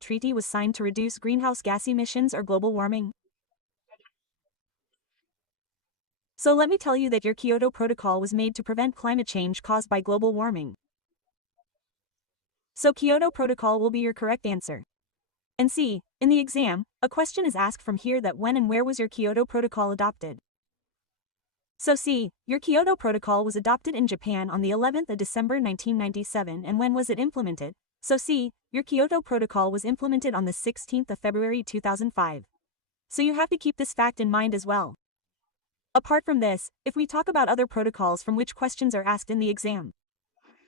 treaty was signed to reduce greenhouse gas emissions or global warming? So let me tell you that your Kyoto Protocol was made to prevent climate change caused by global warming. So Kyoto Protocol will be your correct answer. And C, in the exam, a question is asked from here that when and where was your Kyoto Protocol adopted? So C, your Kyoto Protocol was adopted in Japan on the 11th of December 1997, and when was it implemented? So C, your Kyoto Protocol was implemented on the 16th of February 2005. So you have to keep this fact in mind as well. Apart from this, if we talk about other protocols from which questions are asked in the exam.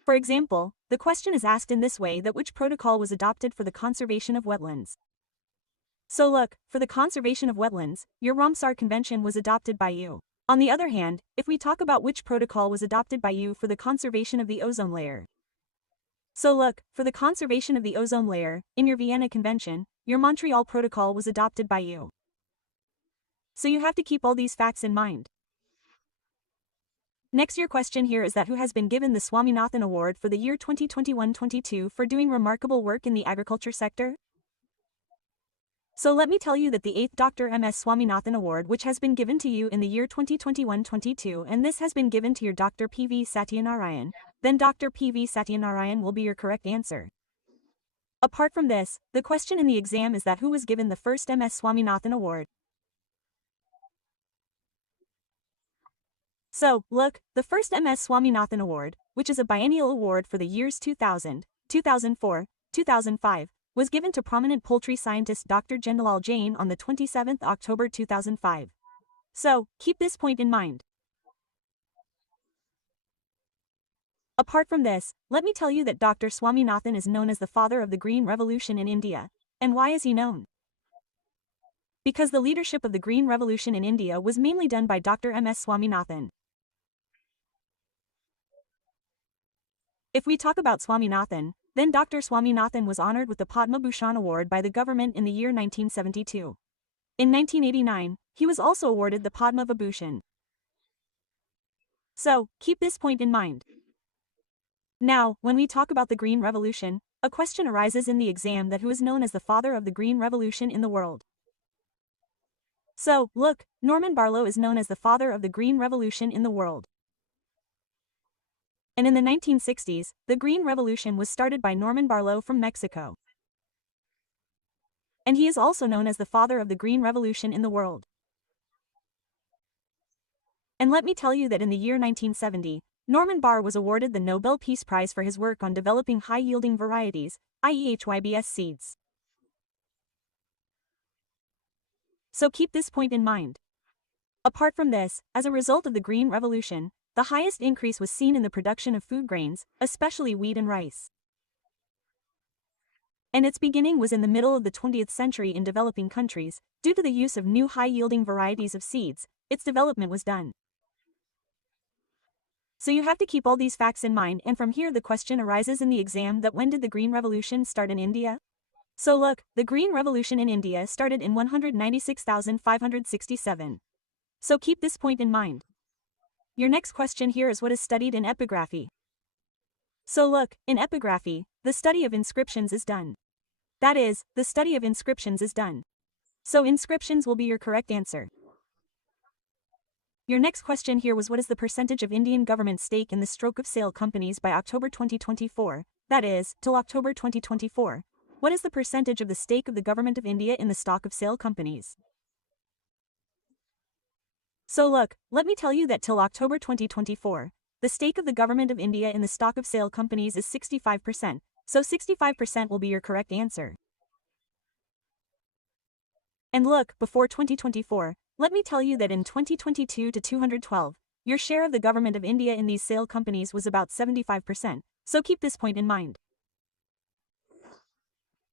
For example, the question is asked in this way that which protocol was adopted for the conservation of wetlands. So look, for the conservation of wetlands, your Ramsar Convention was adopted by you. On the other hand, if we talk about which protocol was adopted by you for the conservation of the ozone layer. So look, for the conservation of the ozone layer, in your Vienna Convention, your Montreal Protocol was adopted by you. So you have to keep all these facts in mind. Next, your question here is that who has been given the Swaminathan Award for the year 2021-22 for doing remarkable work in the agriculture sector? So let me tell you that the 8th Dr. M.S. Swaminathan Award, which has been given to you in the year 2021-22, and this has been given to your Dr. P.V. Satyanarayan, then Dr. P.V. Satyanarayan will be your correct answer. Apart from this, the question in the exam is that who was given the first M.S. Swaminathan Award? So, look, the first M.S. Swaminathan Award, which is a biennial award for the years 2000, 2004, 2005, was given to prominent poultry scientist Dr. Jendalal Jain on the 27th October 2005. So, keep this point in mind. Apart from this, let me tell you that Dr. Swaminathan is known as the father of the Green Revolution in India. And why is he known? Because the leadership of the Green Revolution in India was mainly done by Dr. M.S. Swaminathan. If we talk about Swaminathan, then Dr. Swaminathan was honored with the Padma Bhushan Award by the government in the year 1972. In 1989, he was also awarded the Padma Vibhushan. So, keep this point in mind. Now, when we talk about the Green Revolution, a question arises in the exam that who is known as the father of the Green Revolution in the world. So, look, Norman Borlaug is known as the father of the Green Revolution in the world. And in the 1960s, the Green Revolution was started by Norman Borlaug from Mexico. And he is also known as the father of the Green Revolution in the world. And let me tell you that in the year 1970, Norman Borlaug was awarded the Nobel Peace Prize for his work on developing high-yielding varieties, i.e. HYBS seeds. So keep this point in mind. Apart from this, as a result of the Green Revolution, the highest increase was seen in the production of food grains, especially wheat and rice. And its beginning was in the middle of the 20th century in developing countries. Due to the use of new high-yielding varieties of seeds, its development was done. So you have to keep all these facts in mind, and from here the question arises in the exam that when did the Green Revolution start in India? So look, the Green Revolution in India started in 196,567. So keep this point in mind. Your next question here is what is studied in epigraphy. So look, in epigraphy, the study of inscriptions is done. That is, the study of inscriptions is done. So inscriptions will be your correct answer. Your next question here was what is the percentage of Indian government stake in the stroke of sale companies by October 2024, that is, till October 2024. What is the percentage of the stake of the government of India in the stock of sale companies? So look, let me tell you that till October 2024, the stake of the government of India in the stock of sale companies is 65%, so 65% will be your correct answer. And look, before 2024, let me tell you that in 2022 to 212, your share of the government of India in these sale companies was about 75%, so keep this point in mind.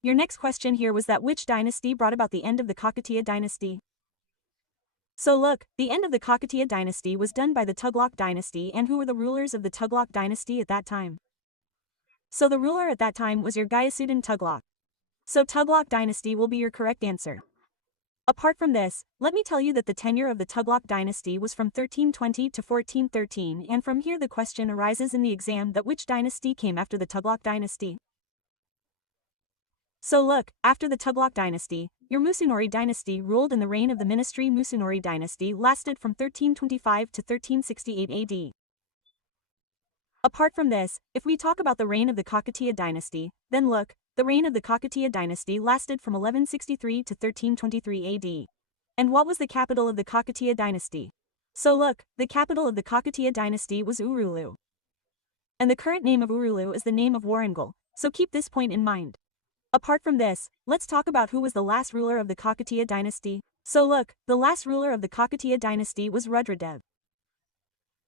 Your next question here was that which dynasty brought about the end of the Kakatiya dynasty? So look, the end of the Kakatiya dynasty was done by the Tughlaq dynasty, and who were the rulers of the Tughlaq dynasty at that time? So the ruler at that time was your Ghayasuddin Tughlaq. So Tughlaq dynasty will be your correct answer. Apart from this, let me tell you that the tenure of the Tughlaq dynasty was from 1320 to 1413, and from here the question arises in the exam that which dynasty came after the Tughlaq dynasty? So look, after the Tughlaq dynasty, your Musunori dynasty ruled in the reign of the Ministry. Musunori dynasty lasted from 1325 to 1368 AD. Apart from this, if we talk about the reign of the Kakatiya dynasty, then look, the reign of the Kakatiya dynasty lasted from 1163 to 1323 AD. And what was the capital of the Kakatiya dynasty? So look, the capital of the Kakatiya dynasty was Urulu. And the current name of Urulu is the name of Warangal, so keep this point in mind. Apart from this, let's talk about who was the last ruler of the Kakatiya dynasty. So look, the last ruler of the Kakatiya dynasty was Rudradev.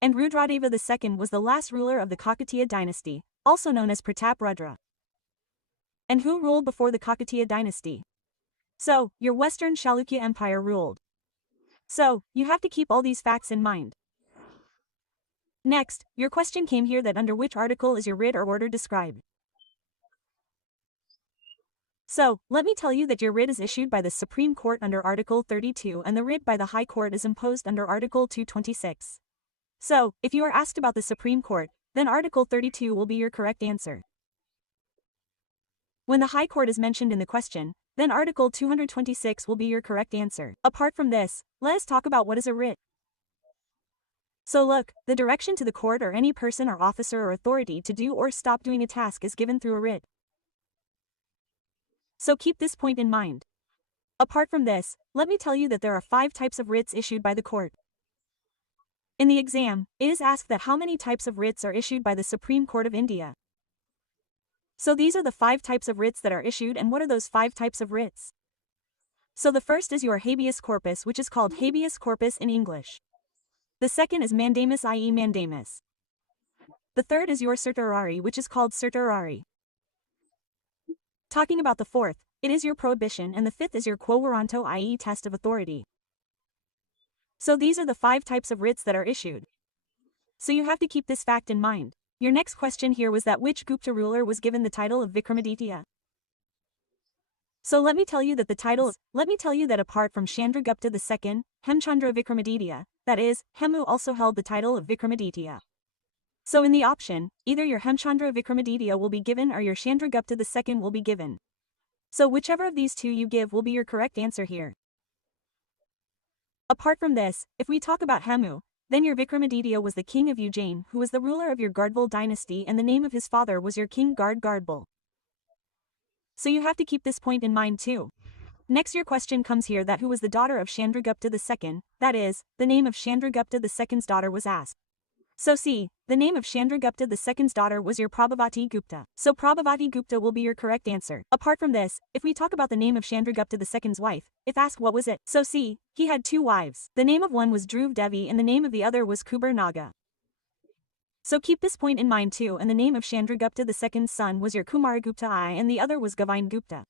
And Rudradeva II was the last ruler of the Kakatiya dynasty, also known as Pratap Rudra. And who ruled before the Kakatiya dynasty? So, your Western Chalukya Empire ruled. So, you have to keep all these facts in mind. Next, your question came here that under which article is your writ or order described. So, let me tell you that your writ is issued by the Supreme Court under Article 32 and the writ by the High Court is imposed under Article 226. So, if you are asked about the Supreme Court, then Article 32 will be your correct answer. When the High Court is mentioned in the question, then Article 226 will be your correct answer. Apart from this, let us talk about what is a writ. So look, the direction to the court or any person or officer or authority to do or stop doing a task is given through a writ. So keep this point in mind. Apart from this, let me tell you that there are 5 types of writs issued by the court. In the exam, it is asked that how many types of writs are issued by the Supreme Court of India. So these are the 5 types of writs that are issued, and what are those 5 types of writs? So the first is your habeas corpus, which is called habeas corpus in English. The second is mandamus, i.e. mandamus. The third is your certiorari, which is called certiorari. Talking about the fourth, it is your prohibition, and the fifth is your quo warranto, i.e. test of authority. So these are the 5 types of writs that are issued. So you have to keep this fact in mind. Your next question here was that which Gupta ruler was given the title of Vikramaditya? So let me tell you that apart from Chandragupta II, Hemchandra Vikramaditya, that is, Hemu also held the title of Vikramaditya. So in the option, either your Hemchandra Vikramaditya will be given or your Chandragupta II will be given. So whichever of these two you give will be your correct answer here. Apart from this, if we talk about Hemu, then your Vikramaditya was the king of Ujjain, who was the ruler of your Gardval dynasty, and the name of his father was your king Gardbal. So you have to keep this point in mind too. Next your question comes here that who was the daughter of Chandragupta II, that is, the name of Chandragupta II's daughter was asked. So see, the name of Chandragupta II's daughter was your Prabhavati Gupta. So Prabhavati Gupta will be your correct answer. Apart from this, if we talk about the name of Chandragupta II's wife, if asked what was it, so see, he had 2 wives. The name of one was Dhruv Devi and the name of the other was Kuber Naga. So keep this point in mind too, and the name of Chandragupta II's son was your Kumaragupta I and the other was Gavine Gupta.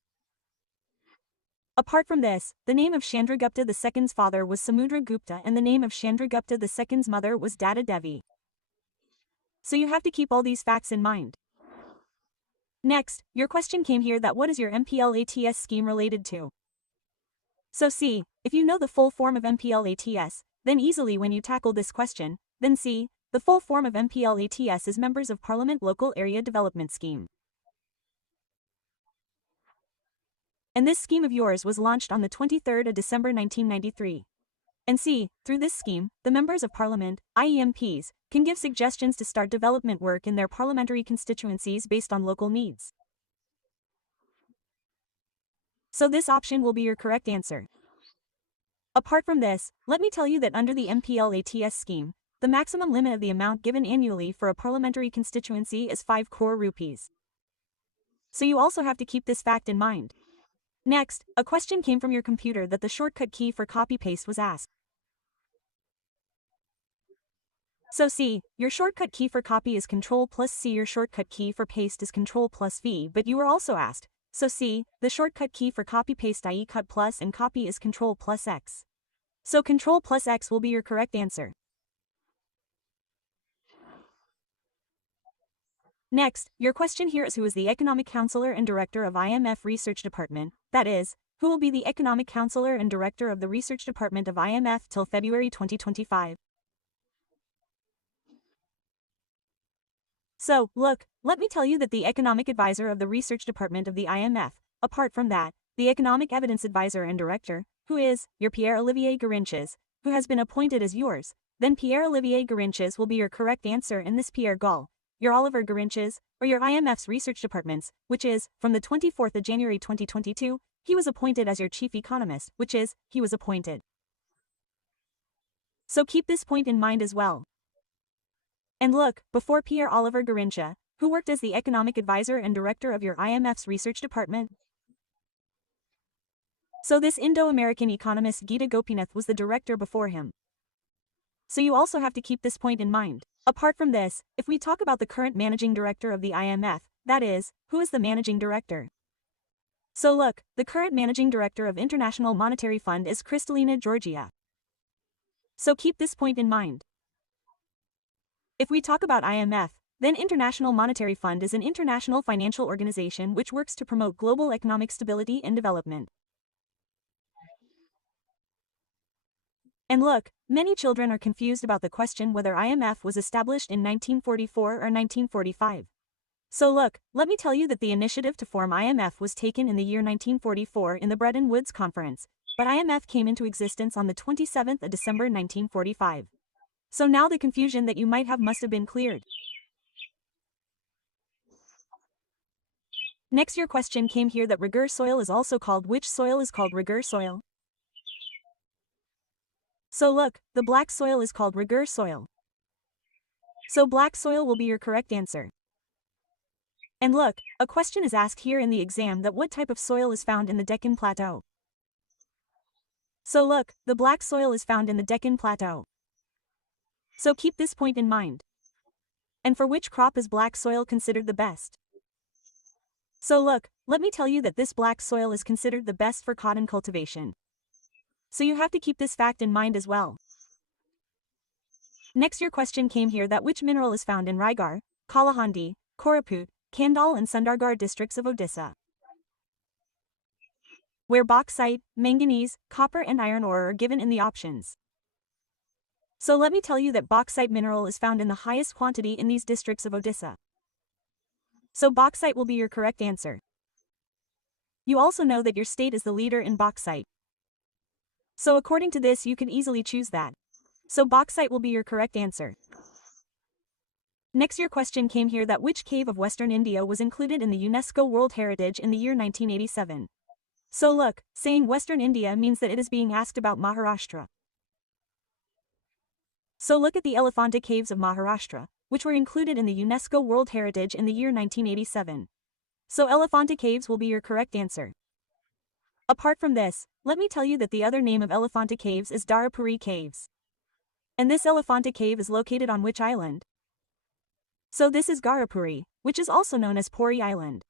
Apart from this, the name of Chandragupta II's father was Samudra Gupta and the name of Chandragupta II's mother was Dada Devi. So you have to keep all these facts in mind. Next, your question came here that what is your MPLATS scheme related to? So see, if you know the full form of MPLATS, then easily when you tackle this question, then see, the full form of MPLATS is Members of Parliament Local Area Development Scheme. And this scheme of yours was launched on the 23rd of December 1993. And see, through this scheme, the Members of Parliament, IEMPs, can give suggestions to start development work in their parliamentary constituencies based on local needs. So this option will be your correct answer. Apart from this, let me tell you that under the MPLATS scheme, the maximum limit of the amount given annually for a parliamentary constituency is 5 crore rupees. So you also have to keep this fact in mind. Next, a question came from your computer that the shortcut key for copy-paste was asked. So see, your shortcut key for copy is Ctrl+C, your shortcut key for paste is Ctrl+V, but you were also asked. So see, the shortcut key for copy-paste, i.e. cut plus and copy, is Ctrl+X. So Ctrl+X will be your correct answer. Next, your question here is who is the Economic Counselor and Director of IMF Research Department, that is, who will be the Economic Counselor and Director of the Research Department of IMF till February 2025. So, look, let me tell you that the Economic Advisor of the Research Department of the IMF, apart from that, the Economic Evidence Advisor and Director, who is your Pierre-Olivier Garinches, who has been appointed as yours, then Pierre-Olivier Garinches will be your correct answer, and this Pierre Gall, your Oliver Garinches, or your IMF's research departments, which is, from the 24th of January 2022, he was appointed as your chief economist, which is, he was appointed. So keep this point in mind as well. And look, before Pierre Oliver Garincha, who worked as the economic advisor and director of your IMF's research department. So this Indo-American economist Gita Gopinath was the director before him. So you also have to keep this point in mind. Apart from this, if we talk about the current managing director of the IMF, that is, who is the managing director? So look, the current managing director of International Monetary Fund is Kristalina Georgieva. So keep this point in mind. If we talk about IMF, then International Monetary Fund is an international financial organization which works to promote global economic stability and development. And look, many children are confused about the question whether IMF was established in 1944 or 1945. So look, let me tell you that the initiative to form IMF was taken in the year 1944 in the Bretton Woods Conference, but IMF came into existence on the 27th of December 1945. So now the confusion that you might have must have been cleared. Next, your question came here that regur soil is also called. Which soil is called regur soil? So look, the black soil is called regur soil. So black soil will be your correct answer. And look, a question is asked here in the exam that what type of soil is found in the Deccan Plateau. So look, the black soil is found in the Deccan Plateau. So keep this point in mind. And for which crop is black soil considered the best? So look, let me tell you that this black soil is considered the best for cotton cultivation. So you have to keep this fact in mind as well. Next, your question came here that which mineral is found in Raigarh, Kalahandi, Koraput, Kandal and Sundargarh districts of Odisha, where bauxite, manganese, copper and iron ore are given in the options. So let me tell you that bauxite mineral is found in the highest quantity in these districts of Odisha. So bauxite will be your correct answer. You also know that your state is the leader in bauxite. So according to this, you can easily choose that. So bauxite will be your correct answer. Next, your question came here that which cave of Western India was included in the UNESCO World Heritage in the year 1987. So look, saying Western India means that it is being asked about Maharashtra. So look at the Elephanta Caves of Maharashtra, which were included in the UNESCO World Heritage in the year 1987. So Elephanta Caves will be your correct answer. Apart from this, let me tell you that the other name of Elephanta Caves is Dharapuri Caves. And this Elephanta Cave is located on which island? So this is Garapuri, which is also known as Puri Island.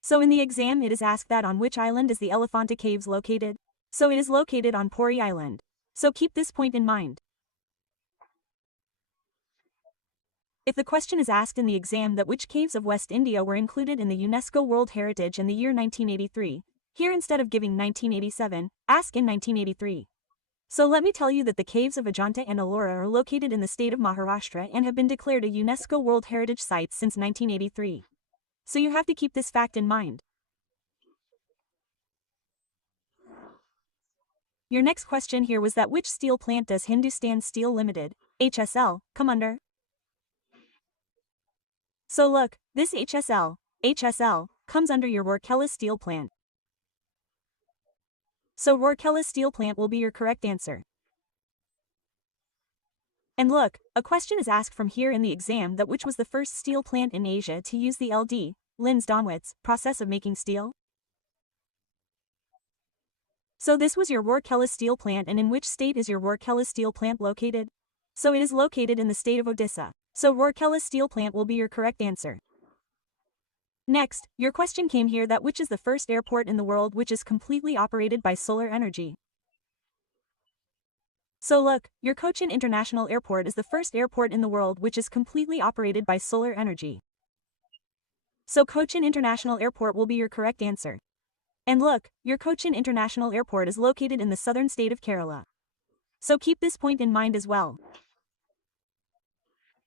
So in the exam it is asked that on which island is the Elephanta Caves located? So it is located on Puri Island. So keep this point in mind. If the question is asked in the exam that which caves of West India were included in the UNESCO World Heritage in the year 1983, here instead of giving 1987, ask in 1983. So let me tell you that the caves of Ajanta and Ellora are located in the state of Maharashtra and have been declared a UNESCO World Heritage Site since 1983. So you have to keep this fact in mind. Your next question here was that which steel plant does Hindustan Steel Limited, HSL, come under? So look, this HSL, comes under your Rourkela Steel Plant. So Rourkela Steel Plant will be your correct answer. And look, a question is asked from here in the exam that which was the first steel plant in Asia to use the LD, Linz-Donwitz, process of making steel? So this was your Rourkela Steel Plant, and in which state is your Rourkela Steel Plant located? So it is located in the state of Odisha. So Rourkela Steel Plant will be your correct answer. Next, your question came here that which is the first airport in the world which is completely operated by solar energy? So look, your Cochin International Airport is the first airport in the world which is completely operated by solar energy. So Cochin International Airport will be your correct answer. And look, your Cochin International Airport is located in the southern state of Kerala. So keep this point in mind as well.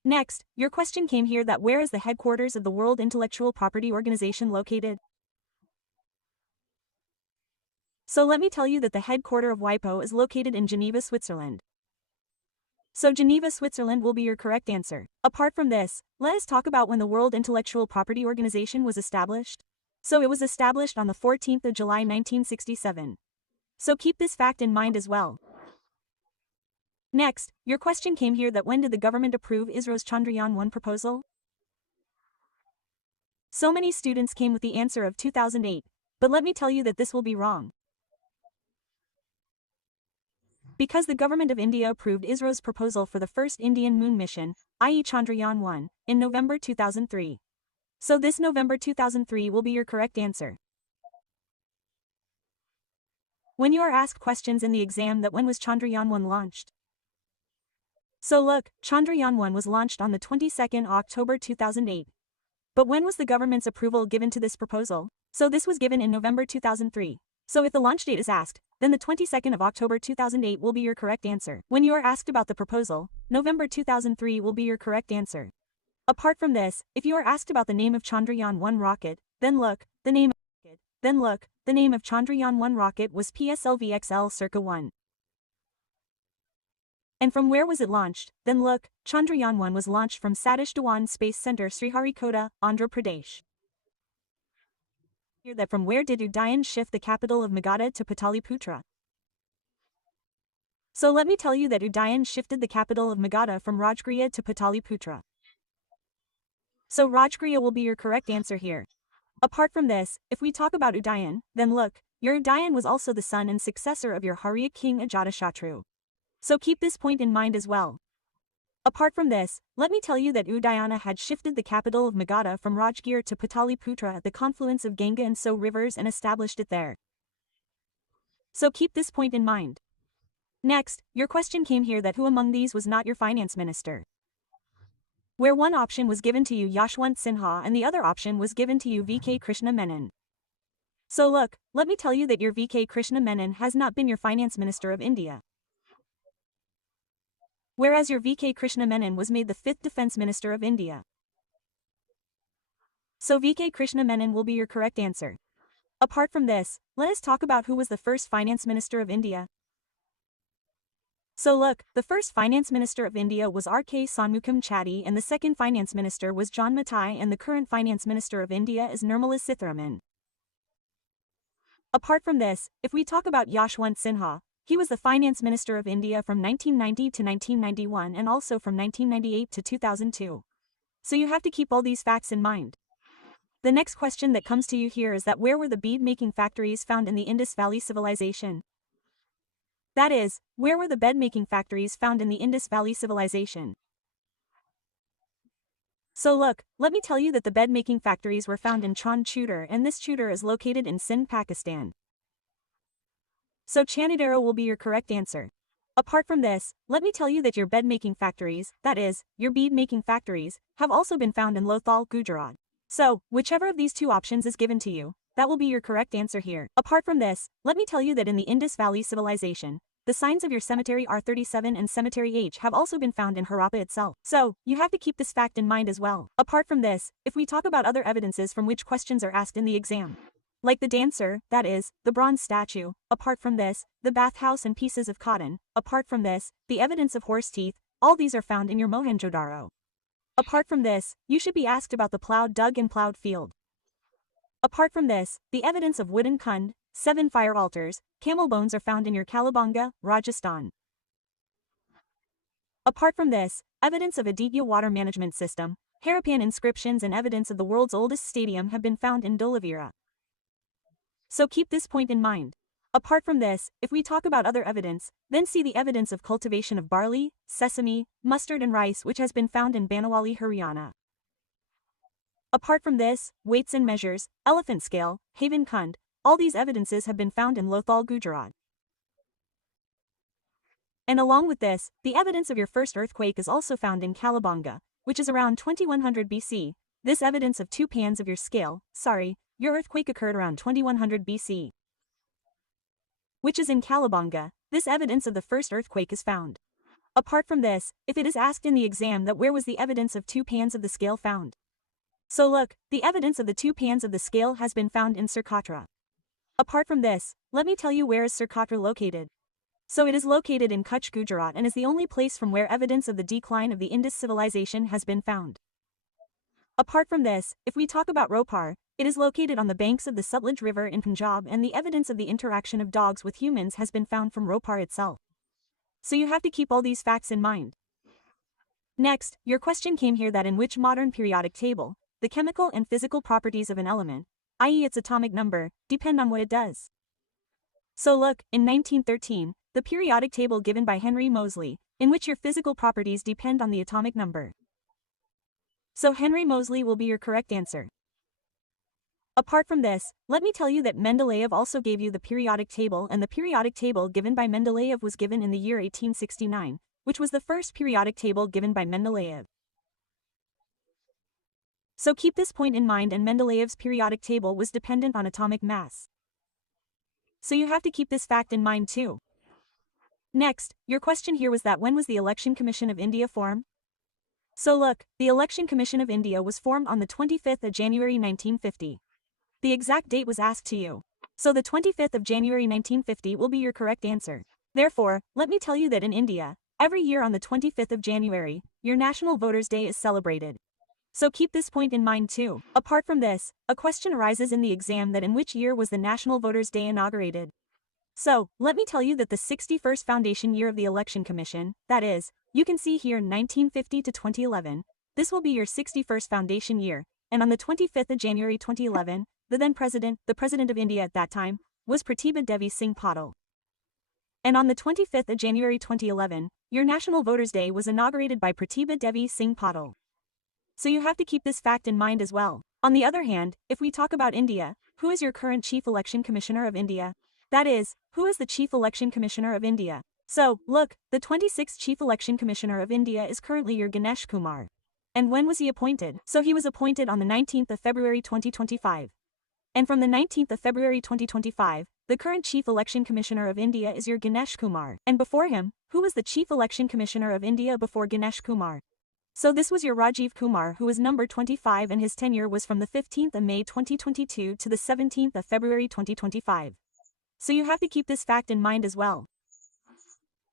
Next, your question came here that where is the headquarters of the World Intellectual Property Organization located? So let me tell you that the headquarters of WIPO is located in Geneva, Switzerland. So Geneva, Switzerland will be your correct answer. Apart from this, let us talk about when the World Intellectual Property Organization was established. So it was established on the 14th of July 1967. So keep this fact in mind as well. Next, your question came here that when did the government approve ISRO's Chandrayaan-1 proposal? So many students came with the answer of 2008, but let me tell you that this will be wrong. Because the government of India approved ISRO's proposal for the first Indian moon mission, i.e. Chandrayaan-1, in November 2003. So this November 2003 will be your correct answer. When you are asked questions in the exam that when was Chandrayaan-1 launched? So look, Chandrayaan-1 was launched on the 22nd October 2008. But when was the government's approval given to this proposal? So this was given in November 2003. So if the launch date is asked, then the 22nd of October 2008 will be your correct answer. When you are asked about the proposal, November 2003 will be your correct answer. Apart from this, if you are asked about the name of Chandrayaan-1 rocket, then look, the name of Chandrayaan-1 rocket was PSLV-XL Circa 1. And from where was it launched? Then look, Chandrayaan-1 was launched from Satish Dhawan Space Center, Sriharikota, Andhra Pradesh. Hear that from where did Udayan shift the capital of Magadha to Pataliputra? So let me tell you that Udayan shifted the capital of Magadha from Rajgriha to Pataliputra. So Rajgriha will be your correct answer here. Apart from this, if we talk about Udayan, then look, your Udayan was also the son and successor of your Harya king Ajatashatru. So keep this point in mind as well. Apart from this, let me tell you that Udayana had shifted the capital of Magadha from Rajgir to Pataliputra at the confluence of Ganga and So rivers and established it there. So keep this point in mind. Next, your question came here that who among these was not your finance minister? Where one option was given to you Yashwant Sinha and the other option was given to you VK Krishna Menon. So look, let me tell you that your VK Krishna Menon has not been your finance minister of India. Whereas your VK Krishna Menon was made the 5th Defence Minister of India. So VK Krishna Menon will be your correct answer. Apart from this, let us talk about who was the first Finance Minister of India. So look, the first Finance Minister of India was R.K. Shanmugam Chatty and the second Finance Minister was John Mathai and the current Finance Minister of India is Nirmala Sitharaman. Apart from this, if we talk about Yashwant Sinha, he was the Finance Minister of India from 1990 to 1991 and also from 1998 to 2002. So you have to keep all these facts in mind. The next question that comes to you here is that where were the bead-making factories found in the Indus Valley Civilization? That is, where were the bed-making factories found in the Indus Valley Civilization? So look, let me tell you that the bed-making factories were found in Chand Chudar and this Chudar is located in Sindh, Pakistan. So Chanudara will be your correct answer. Apart from this, let me tell you that your bed-making factories, that is, your bead-making factories, have also been found in Lothal, Gujarat. So, whichever of these two options is given to you, that will be your correct answer here. Apart from this, let me tell you that in the Indus Valley Civilization, the signs of your cemetery R37 and cemetery H have also been found in Harappa itself. So, you have to keep this fact in mind as well. Apart from this, if we talk about other evidences from which questions are asked in the exam, like the dancer, that is, the bronze statue, apart from this, the bathhouse and pieces of cotton, apart from this, the evidence of horse teeth, all these are found in your Mohenjo-daro. Apart from this, you should be asked about the plowed dug and plowed field. Apart from this, the evidence of wooden kund, 7 fire altars, camel bones are found in your Kalabanga, Rajasthan. Apart from this, evidence of Aditya water management system, Harappan inscriptions and evidence of the world's oldest stadium have been found in Dholavira. So keep this point in mind. Apart from this, if we talk about other evidence, then see the evidence of cultivation of barley, sesame, mustard and rice which has been found in Banawali, Haryana. Apart from this, weights and measures, elephant scale, Haven Kund, all these evidences have been found in Lothal, Gujarat. And along with this, the evidence of your first earthquake is also found in Kalabanga, which is around 2100 BC. This evidence of 2 pans of your scale, your earthquake occurred around 2100 BC. Which is in Kalabanga, this evidence of the first earthquake is found. Apart from this, if it is asked in the exam that where was the evidence of 2 pans of the scale found? So look, the evidence of the 2 pans of the scale has been found in Surkatra. Apart from this, let me tell you where is Surkatra located. So it is located in Kutch, Gujarat and is the only place from where evidence of the decline of the Indus civilization has been found. Apart from this, if we talk about Ropar, it is located on the banks of the Sutlej River in Punjab and the evidence of the interaction of dogs with humans has been found from Ropar itself. So you have to keep all these facts in mind. Next, your question came here that in which modern periodic table, the chemical and physical properties of an element, i.e. its atomic number, depend on what it does. So look, in 1913, the periodic table given by Henry Moseley, in which your physical properties depend on the atomic number. So Henry Moseley will be your correct answer. Apart from this, let me tell you that Mendeleev also gave you the periodic table, and the periodic table given by Mendeleev was given in the year 1869, which was the first periodic table given by Mendeleev. So keep this point in mind, and Mendeleev's periodic table was dependent on atomic mass. So you have to keep this fact in mind too. Next, your question here was that when was the Election Commission of India formed? So look, the Election Commission of India was formed on the 25th of January 1950. The exact date was asked to you. So the 25th of January 1950 will be your correct answer. Therefore, let me tell you that in India, every year on the 25th of January, your National Voters' Day is celebrated. So keep this point in mind too. Apart from this, a question arises in the exam that in which year was the National Voters' Day inaugurated? So, let me tell you that the 61st foundation year of the Election Commission, that is, you can see here 1950 to 2011, this will be your 61st foundation year, and on the 25th of January 2011, the then president, the president of India at that time, was Pratibha Devi Singh Patil. And on the 25th of January 2011, your National Voters' Day was inaugurated by Pratibha Devi Singh Patil. So you have to keep this fact in mind as well. On the other hand, if we talk about India, who is your current Chief Election Commissioner of India? That is, who is the Chief Election Commissioner of India? So, look, the 26th Chief Election Commissioner of India is currently your Ganesh Kumar. And when was he appointed? So he was appointed on the 19th of February 2025. And from the 19th of February 2025, the current Chief Election Commissioner of India is your Ganesh Kumar. And before him, who was the Chief Election Commissioner of India before Ganesh Kumar? So this was your Rajiv Kumar, who was number 25, and his tenure was from the 15th of May 2022 to the 17th of February 2025. So you have to keep this fact in mind as well.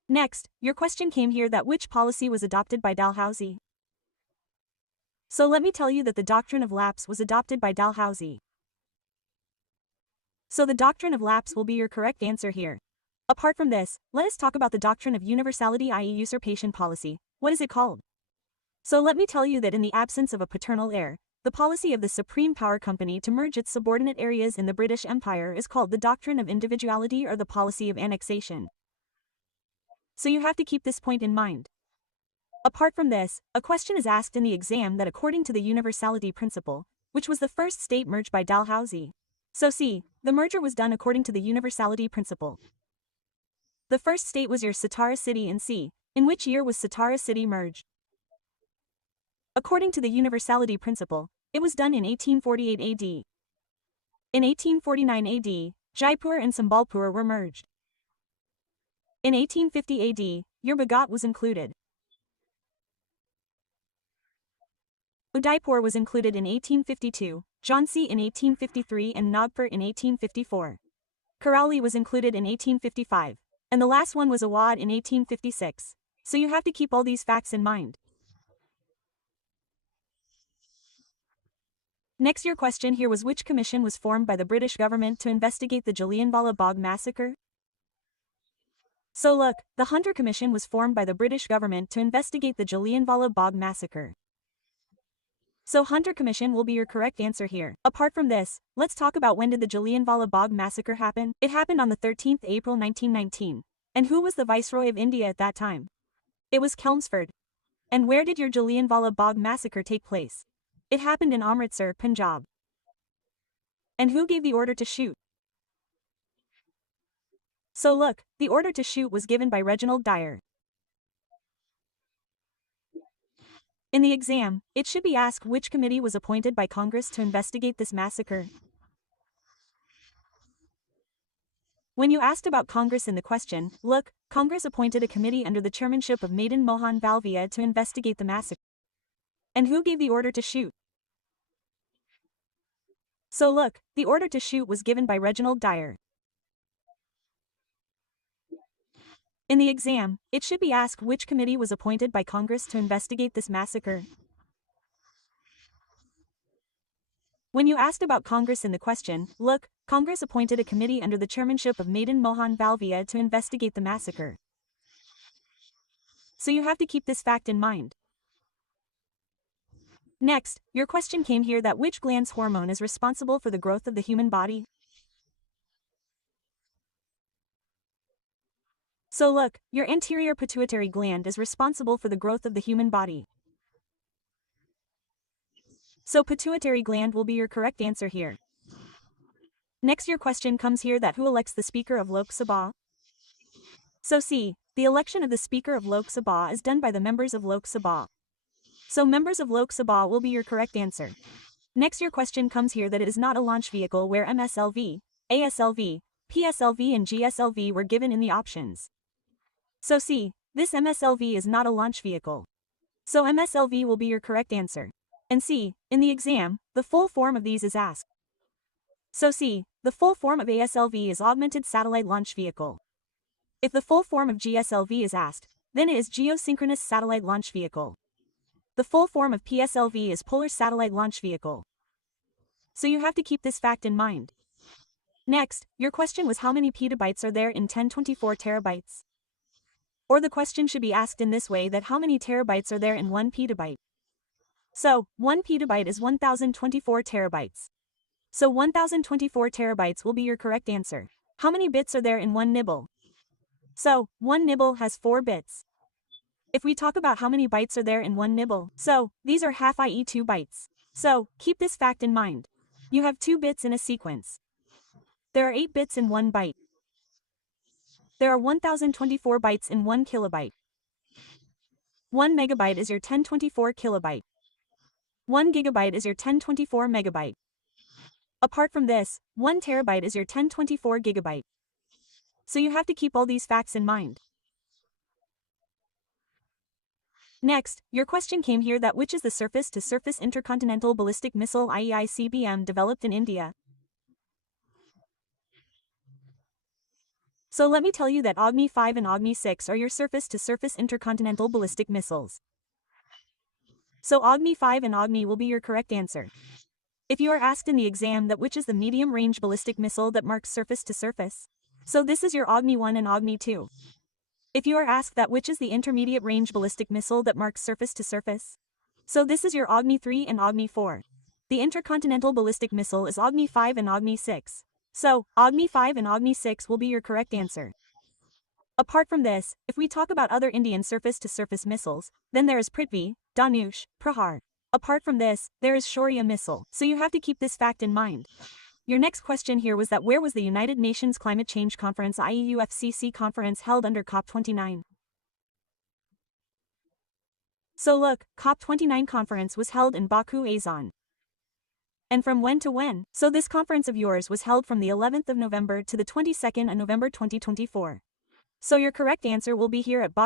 Next, your question came here that which policy was adopted by Dalhousie? So let me tell you that the doctrine of lapse was adopted by Dalhousie. So the doctrine of lapse will be your correct answer here. Apart from this, let us talk about the doctrine of universality, i.e. usurpation policy. What is it called? So let me tell you that in the absence of a paternal heir, the policy of the Supreme Power Company to merge its subordinate areas in the British Empire is called the doctrine of individuality or the policy of annexation. So you have to keep this point in mind. Apart from this, a question is asked in the exam that according to the universality principle, which was the first state merged by Dalhousie. So see, the merger was done according to the universality principle. The first state was your Satara city in C. In which year was Satara city merged? According to the universality principle, it was done in 1848 AD. In 1849 AD, Jaipur and Sambalpur were merged. In 1850 AD, your Bhagat was included. Udaipur was included in 1852, Jhansi in 1853 and Nagpur in 1854. Karauli was included in 1855. And the last one was Awadh in 1856. So you have to keep all these facts in mind. Next, your question here was which commission was formed by the British government to investigate the Jallianwala Bagh massacre? So look, the Hunter Commission was formed by the British government to investigate the Jallianwala Bagh massacre. So Hunter Commission will be your correct answer here. Apart from this, let's talk about when did the Jallianwala Bagh massacre happen? It happened on the 13th April 1919. And who was the Viceroy of India at that time? It was Chelmsford. And where did your Jallianwala Bagh massacre take place? It happened in Amritsar, Punjab. And who gave the order to shoot? So look, the order to shoot was given by Reginald Dyer. In the exam, it should be asked which committee was appointed by Congress to investigate this massacre. When you asked about Congress in the question, look, Congress appointed a committee under the chairmanship of Madan Mohan Valvia to investigate the massacre. And who gave the order to shoot? So look, the order to shoot was given by Reginald Dyer. In the exam, it should be asked which committee was appointed by Congress to investigate this massacre. When you asked about Congress in the question, look, Congress appointed a committee under the chairmanship of Madan Mohan Valvia to investigate the massacre. So you have to keep this fact in mind. Next, your question came here that which gland's hormone is responsible for the growth of the human body? So look, your anterior pituitary gland is responsible for the growth of the human body. So pituitary gland will be your correct answer here. Next your question comes here that who elects the Speaker of Lok Sabha? So C, the election of the Speaker of Lok Sabha is done by the members of Lok Sabha. So members of Lok Sabha will be your correct answer. Next your question comes here that it is not a launch vehicle where MSLV, ASLV, PSLV and GSLV were given in the options. So C, this MSLV is not a launch vehicle. So MSLV will be your correct answer. And C, in the exam, the full form of these is asked. So C, the full form of ASLV is Augmented Satellite Launch Vehicle. If the full form of GSLV is asked, then it is Geosynchronous Satellite Launch Vehicle. The full form of PSLV is Polar Satellite Launch Vehicle. So you have to keep this fact in mind. Next, your question was how many petabytes are there in 1024 terabytes? Or the question should be asked in this way that how many terabytes are there in 1 petabyte? So, 1 petabyte is 1024 terabytes. So 1024 terabytes will be your correct answer. How many bits are there in 1 nibble? So, 1 nibble has 4 bits. If we talk about how many bytes are there in 1 nibble, so, these are half i.e. 2 bytes. So, keep this fact in mind. You have 2 bits in a sequence. There are 8 bits in 1 byte. There are 1024 bytes in 1 kilobyte. 1 megabyte is your 1024 kilobyte. 1 gigabyte is your 1024 megabyte. Apart from this, 1 terabyte is your 1024 gigabyte. So you have to keep all these facts in mind. Next, your question came here that which is the surface-to-surface intercontinental ballistic missile ICBM developed in India? So let me tell you that Agni 5 and Agni 6 are your surface-to-surface intercontinental ballistic missiles. So Agni 5 and Agni will be your correct answer. If you are asked in the exam that which is the medium-range ballistic missile that marks surface-to-surface, so this is your Agni 1 and Agni 2. If you are asked that which is the intermediate-range ballistic missile that marks surface-to-surface, so this is your Agni 3 and Agni 4. The intercontinental ballistic missile is Agni 5 and Agni 6. So, Agni 5 and Agni 6 will be your correct answer. Apart from this, if we talk about other Indian surface-to-surface missiles, then there is Prithvi, Dhanush, Prahar. Apart from this, there is Shaurya missile, so you have to keep this fact in mind. Your next question here was that where was the United Nations Climate Change Conference IUFCC conference held under COP29? So look, COP29 conference was held in Baku, Azan. And from when to when? So this conference of yours was held from the 11th of November to the 22nd of November 2024. So your correct answer will be here at Baku.